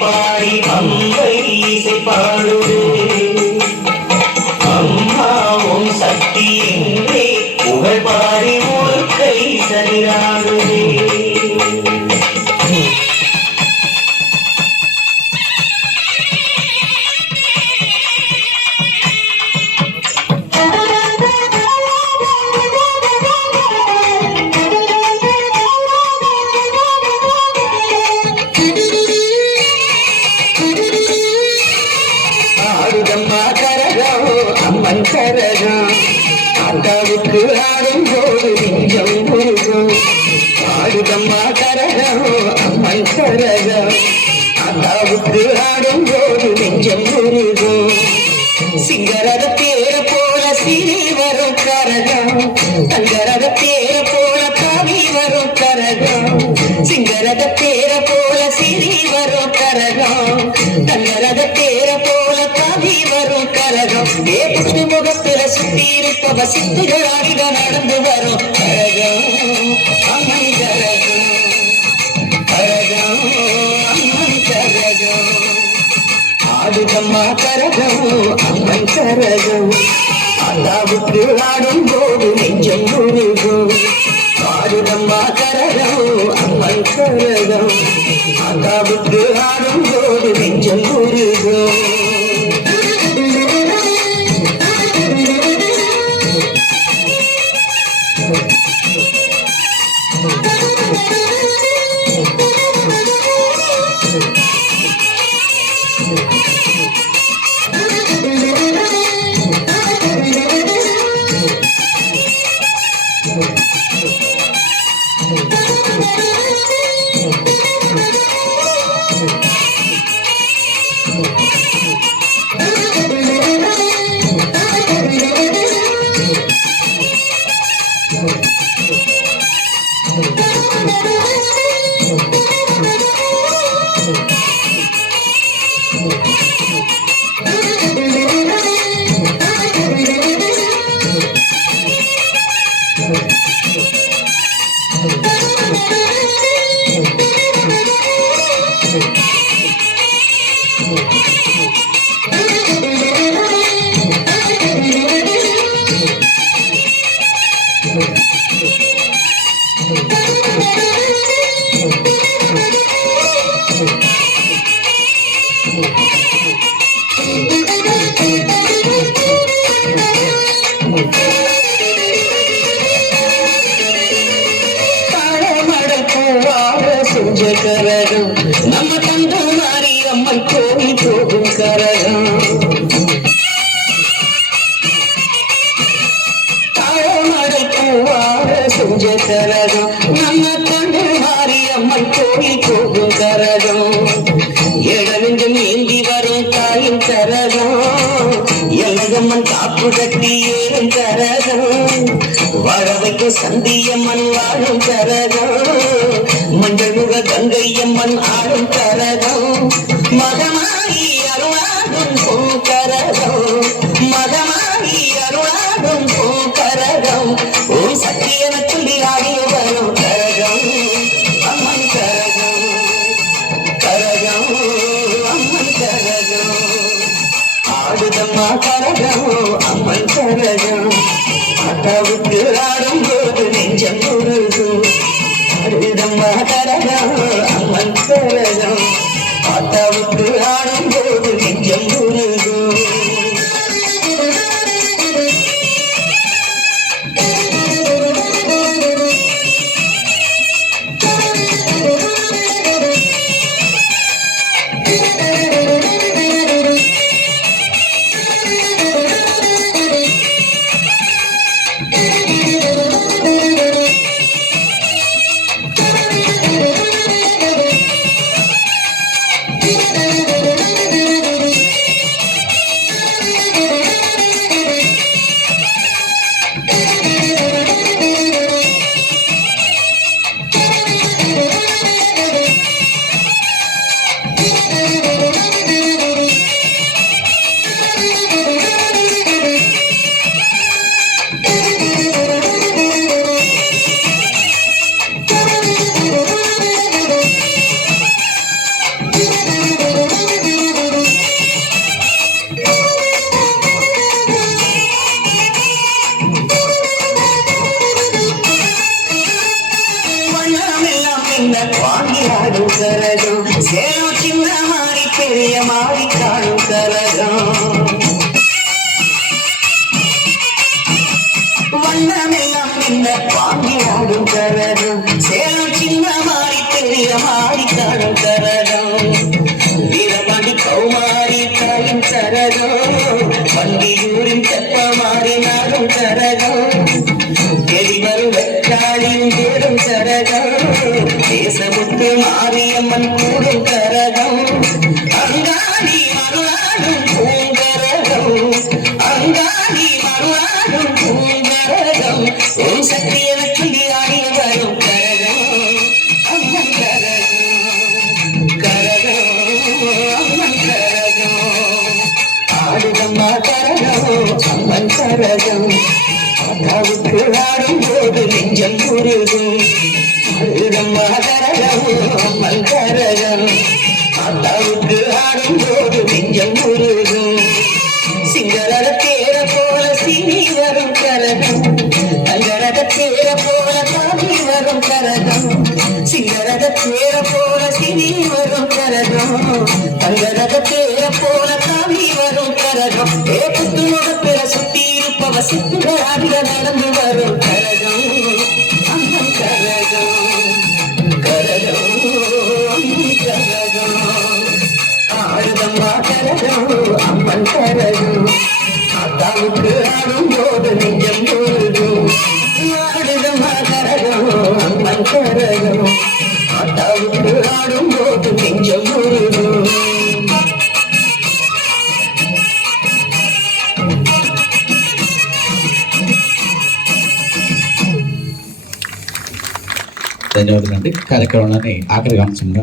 பாடி அம்பை இசை பாடுது அம்மாவும் சக்தி என்றே புகழ் பாடி ஒரு கை சரியாடுது. அம்மன் கரகம் அத்தாவுக்கு ஆடும்போது நெஞ்சம் உருகும். ஆடுதம்மா கரகம் அம்மன் கரகம் அத்தாவுக்கு ஆடும்போது நெஞ்சம் உருகும். சிங்கரத பேர போல சிறி வரும் கரகம் தங்கரத பேர போல கவி வரும் கரகம். சிங்கரத பேர போல சிறி வரும் கரகம் தங்கரத பேர போல கவி வரும் கரகம். ஏற்று முகத்துல சுத்தி இருப்பவ சித்துகளாக நடந்து வரும் கரகம் அம்மன் கரகம் கரகம் அம்மன் கரகம். ஆடுதம்மா கரகம் அம்மன் கரகம் அல்லாவுக்கு ஆடும் போது நெஞ்சம் உருகும். ஆடுதம்மா கரகம் அம்மன் கரகம் அல்லாவுக்கு ஆடும் போது நெஞ்சம் உருகும். கரகம் நம்ம தந்த மாறி அம்மன் கோவில் போகும் கரகம். தாழமடை பூவாக செஞ்ச கரகம் நம்ம தந்த மாறி அம்மன் கோவில் போகும் கரகம். எடனெஞ்சம் ஏந்தி வரும் தாயின் கரகம் எல்லகம்மன் காப்பு கட்டி ஏறும் கரகம். வாழ வைக்கும் சந்தியம்மன் வாழும் கரகம். மஞ்சள் முக கங்கையம்மன் ஆடும் கரகம். மகமாயி அருளாடும் பூக்கரகம் மகமாயி அருளாடும் பூக்கரகம். ஓம் சத்தியன சொல்லி ஆடிய வரும் கரகம் அம்மன் கரகம் கரகம் அம்மன் கரகம். ஆடுதம்மா கரகம் அம்மன் கரகம் அத்தாவுக்கு ஆடும் போது நெஞ்சம் உருகும். ஆடுதம்மா கரகம் அம்மன் கரகம் அத்தாவுக்கு ஆடும் போது நெஞ்சம் உருகும். ஆடும் கரகம் சேலம் சின்ன மாறி பெரிய மாறி காடும் கரகம் வண்ணமெல்லாம் இந்த வாங்கி ஆடும் கரகம் சேலம் சின்ன மாறி பெரிய மாறி காடும் கரகம் வீரமணி கௌமாரி தாயும் கரகம் வண்டியூரின் தெப்ப மாறி நாடும் கரகம் எரிவரும் வெற்றாளியும் தேடும் கரகம் தேசமுத்து மாரியம்மன் கூடும் கரகம் அங்காடி மறுநாடும் பூங்கரகம் அங்காடி மறுநாடும் பூங்கரகம் ஓம் சக்தி என சொல்லி ஆடிய வரும் கரகம் அம்மன் கரகம் கரகம் அம்மன் கரகம் ஆடுதம்மா கரகம் அம்மன் கரகம் அக்காவுக்கு ஆடும் போது நெஞ்சம் உருகும் ஆடுதம்மா கரகம் அம்மன் கரகம் அக்காவுக்கு ஆடும் போது நெஞ்சம் உருகும் சிங்கரத தேர போல சினி வரும் கரகம் தங்கரத தேர போல தாவி வரும் கரகம் சிங்கரத தேர போல சினி வரும் கரகம் தங்கரத தேர போல தாவி வரும் கரகம் ஏ புத்து முகப்பிற சுத்தி இருப்பவ சித்துகராக நடந்து வரும் கரகம் அம்மன் கரகம் கரகம் அம்மன் கரகம் ஆடுதம்மா கரகம் அம்மன் கரகம் அத்தாவுக்கு ஆடும் போது நெஞ்சம் போதும் ஆடுதம்மா கரகம் அம்மன் கரகம் அத்தாவுக்கு ஆடும் போது நெஞ்சம் போதும் ధన్యవాదాలు అండి. కార్యక్రమాన్ని ఆఖరిగా అంశంగా